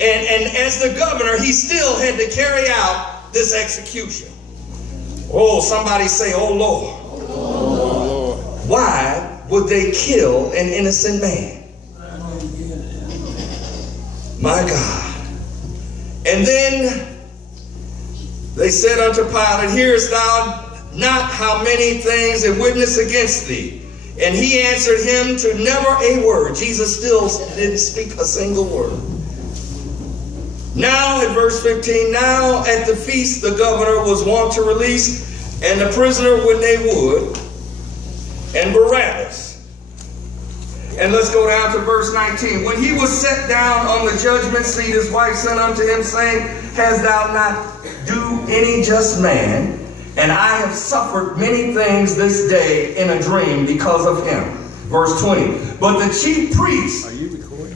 And as the governor, he still had to carry out this execution. Oh, somebody say, oh Lord. Oh, Lord. Why would they kill an innocent man? My God. And then they said unto Pilate, hearest thou not how many things they witness against thee? And he answered him to never a word. Jesus still didn't speak a single word. Now in verse 15, now at the feast the governor was wont to release and the prisoner when they would, and Barabbas. And let's go down to verse 19. When he was set down on the judgment seat, his wife sent unto him, saying, hast thou not do any just man? And I have suffered many things this day in a dream because of him. Verse 20. But the chief priests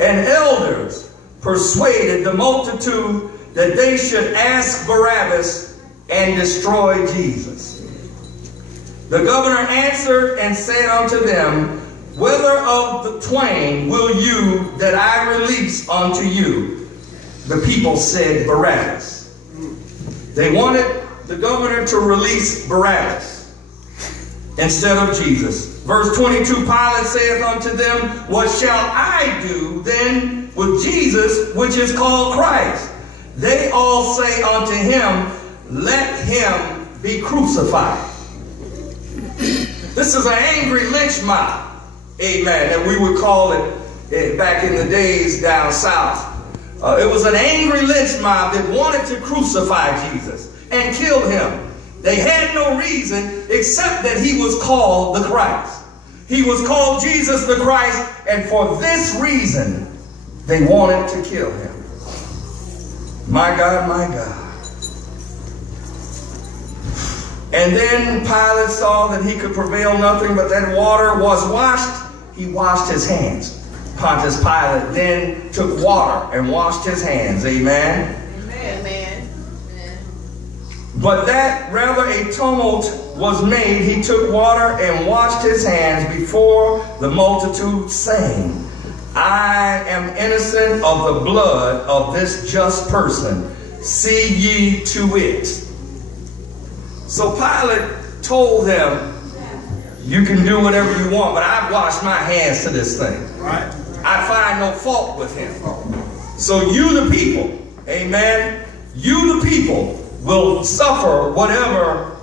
and elders persuaded the multitude that they should ask Barabbas and destroy Jesus. The governor answered and said unto them, whether of the twain will you that I release unto you? The people said Barabbas. They wanted the governor to release Barabbas instead of Jesus. Verse 22, Pilate saith unto them, what shall I do then with Jesus, which is called Christ? They all say unto him, let him be crucified. This is an angry lynch mob. Amen. And we would call it back in the days down south. It was an angry lynch mob that wanted to crucify Jesus and kill him. They had no reason except that he was called the Christ. He was called Jesus the Christ, and for this reason, they wanted to kill him. My God, my God. And then Pilate saw that he could prevail nothing, but that water was washed. He washed his hands. Pontius Pilate then took water and washed his hands. Amen. Amen. But that rather a tumult was made, he took water and washed his hands before the multitude, saying, I am innocent of the blood of this just person. See ye to it. So Pilate told them, you can do whatever you want, but I've washed my hands to this thing. Right. I find no fault with him. So you the people, amen, you the people will suffer whatever,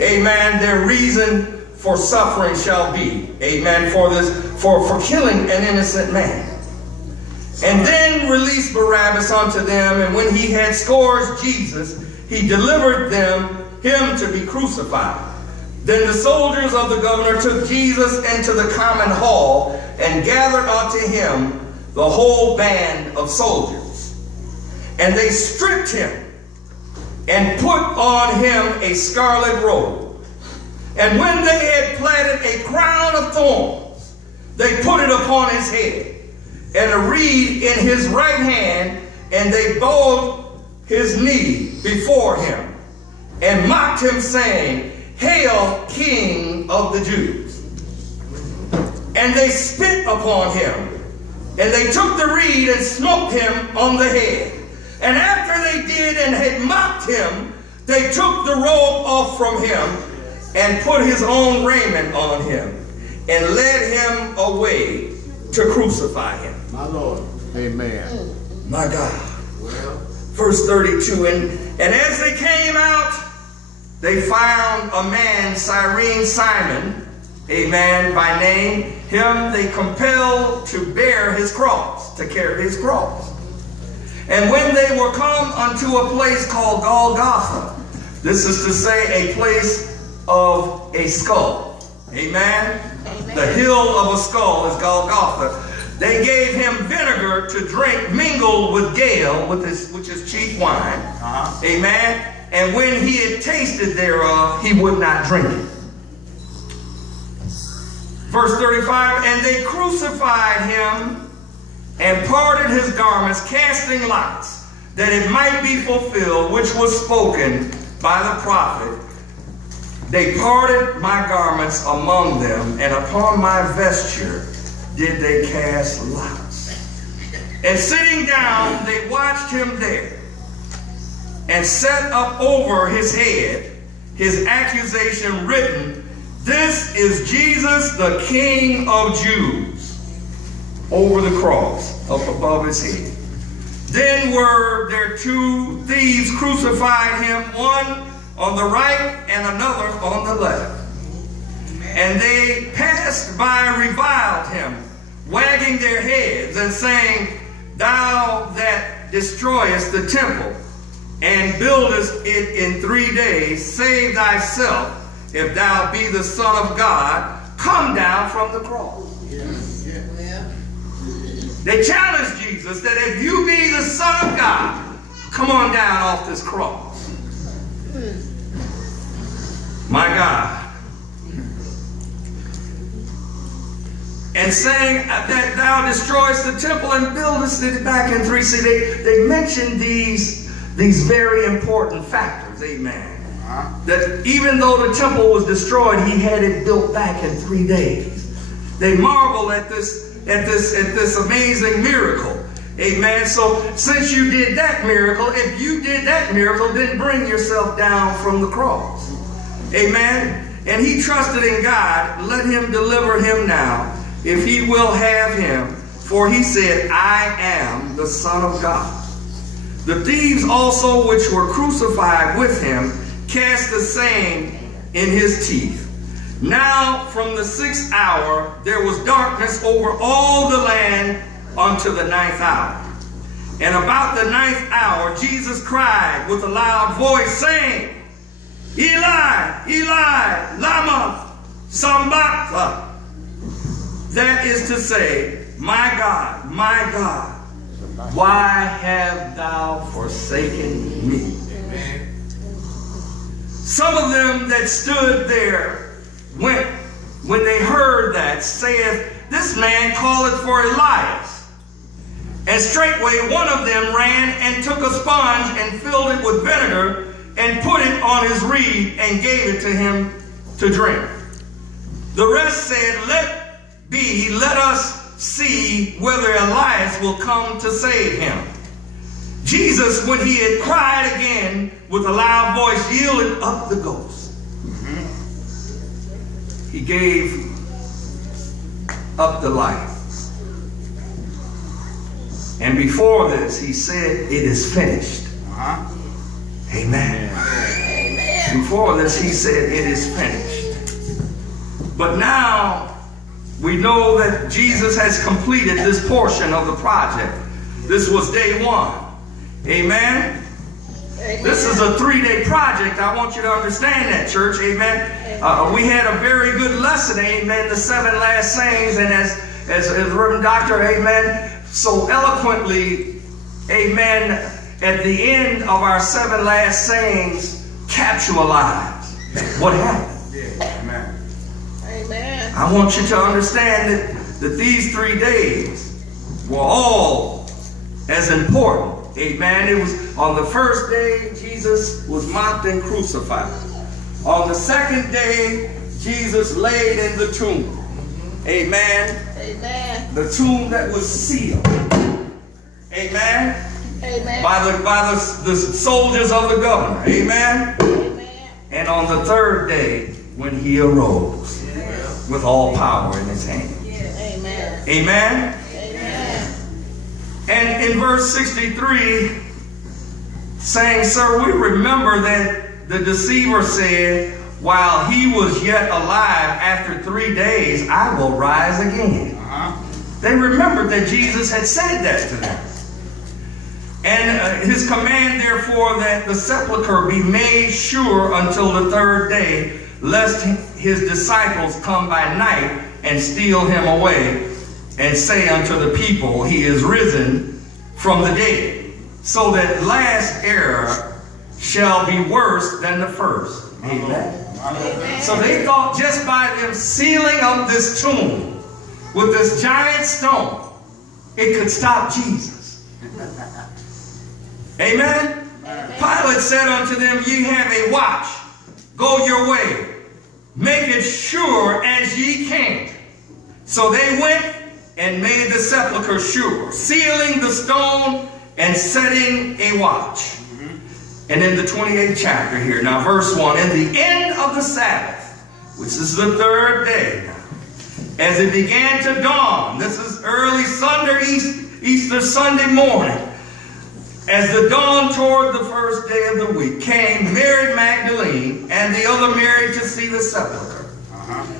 amen, their reason for suffering shall be. Amen, for killing an innocent man. And then released Barabbas unto them, and when he had scourged Jesus, he delivered him to be crucified. Then the soldiers of the governor took Jesus into the common hall and gathered unto him the whole band of soldiers. And they stripped him and put on him a scarlet robe. And when they had platted a crown of thorns, they put it upon his head, and a reed in his right hand, and they bowed his knee before him, and mocked him, saying, Hail, King of the Jews. And they spit upon him, and they took the reed and smote him on the head. And after they did and had mocked him, they took the robe off from him and put his own raiment on him and led him away to crucify him. My Lord. Amen. My God. Well. Verse 32, and as they came out, they found a man, Cyrene Simon, amen, by name. Him they compelled to bear his cross, to carry his cross. And when they were come unto a place called Golgotha, this is to say a place of a skull, amen? The hill of a skull is Golgotha. They gave him vinegar to drink mingled with gall, which is cheap wine, amen? And when he had tasted thereof, he would not drink it. Verse 35, and they crucified him and parted his garments, casting lots, that it might be fulfilled, which was spoken by the prophet. They parted my garments among them, and upon my vesture did they cast lots. And sitting down, they watched him there, and set up over his head his accusation written, "This is Jesus, the King of Jews," over the cross, up above his head. Then were there two thieves crucified him, one on the right and another on the left. And they passed by, reviled him, wagging their heads and saying, "Thou that destroyest the temple and buildest it in 3 days, save thyself. If thou be the Son of God, come down from the cross." They challenged Jesus that if you be the Son of God, come on down off this cross. My God. And saying that thou destroyest the temple and buildest it back in 3 days. See, they mentioned these very important factors, amen. That even though the temple was destroyed, he had it built back in 3 days. They marvel at this amazing miracle, amen. So since you did that miracle, if you did that miracle, then bring yourself down from the cross, amen. And he trusted in God. Let him deliver him now, if he will have him, for he said, "I am the Son of God." The thieves also which were crucified with him cast the same in his teeth. Now from the 6th hour there was darkness over all the land unto the 9th hour. And about the 9th hour Jesus cried with a loud voice, saying, "Eli, Eli, lama sabachthani." That is to say, my God, why have thou forsaken me?" Amen. Some of them that stood there went, when they heard that, saith, "This man calleth for Elias." And straightway one of them ran and took a sponge and filled it with vinegar and put it on his reed and gave it to him to drink. The rest said, let us see whether Elias will come to save him." Jesus, when he had cried again with a loud voice, yielded up the ghost. He gave up the life. And before this, he said, "It is finished." Amen. Before this, he said, "It is finished." But now, we know that Jesus has completed this portion of the project. This was day 1. Amen. Amen. This is a 3-day project. I want you to understand that, church. Amen. We had a very good lesson, amen, the 7 last sayings. And as Reverend Doctor, amen, so eloquently, amen, at the end of our 7 last sayings, capsulized what happened. Amen. Amen. I want you to understand that these 3 days were all as important. Amen. It was on the first day, Jesus was mocked and crucified. On the second day, Jesus laid in the tomb. Amen. Amen. The tomb that was sealed. Amen. Amen. By the soldiers of the governor. Amen. Amen. And on the third day, when he arose, yes, with all power in his hand. Yes. Amen. Amen. Amen. And in verse 63, saying, "Sir, we remember that the deceiver said, while he was yet alive, after 3 days, I will rise again." They remembered that Jesus had said that to them. And his command, therefore, that the sepulchre be made sure until the 3rd day, lest his disciples come by night and steal him away, and say unto the people, he is risen from the dead. So that last error shall be worse than the first. Amen. Amen. So they thought just by them sealing up this tomb with this giant stone, it could stop Jesus. Amen. Amen. Pilate said unto them, "Ye have a watch. Go your way. Make it sure as ye can." So they went and made the sepulchre sure, sealing the stone and setting a watch. And in the 28th chapter here, now verse 1, in the end of the Sabbath, which is the third day, as it began to dawn, this is early Sunday, Easter Sunday morning, as the dawn toward the first day of the week, came Mary Magdalene and the other Mary to see the sepulchre.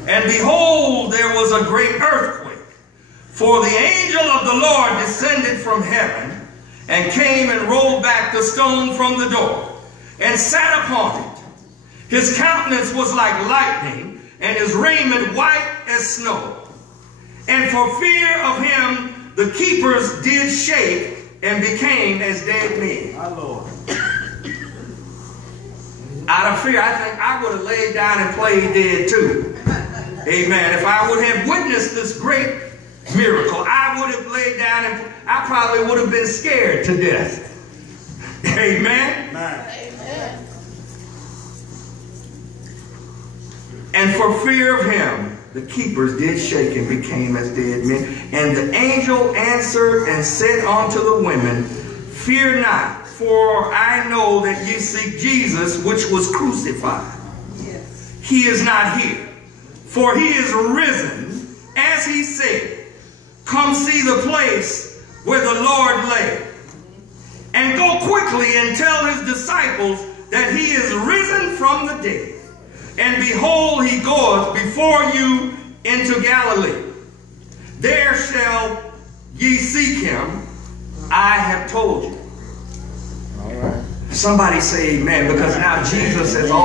And behold, there was a great earthquake, for the angel of the Lord descended from heaven, and came and rolled back the stone from the door, and sat upon it. His countenance was like lightning, and his raiment white as snow. And for fear of him, the keepers did shake, and became as dead men. My Lord. Out of fear, I think I would have laid down and played dead too. Amen. If I would have witnessed this great miracle, I would have laid down and I probably would have been scared to death. Amen. Amen. And for fear of him, the keepers did shake and became as dead men. And the angel answered and said unto the women, fear not, for I know that ye seek Jesus, which was crucified. Yes. He is not here, for he is risen, as he said. Come see the place where the Lord lay. And go quickly and tell his disciples that he is risen from the dead. And behold, he goeth before you into Galilee. There shall ye seek him. I have told you. All right. Somebody say amen, because now Jesus has already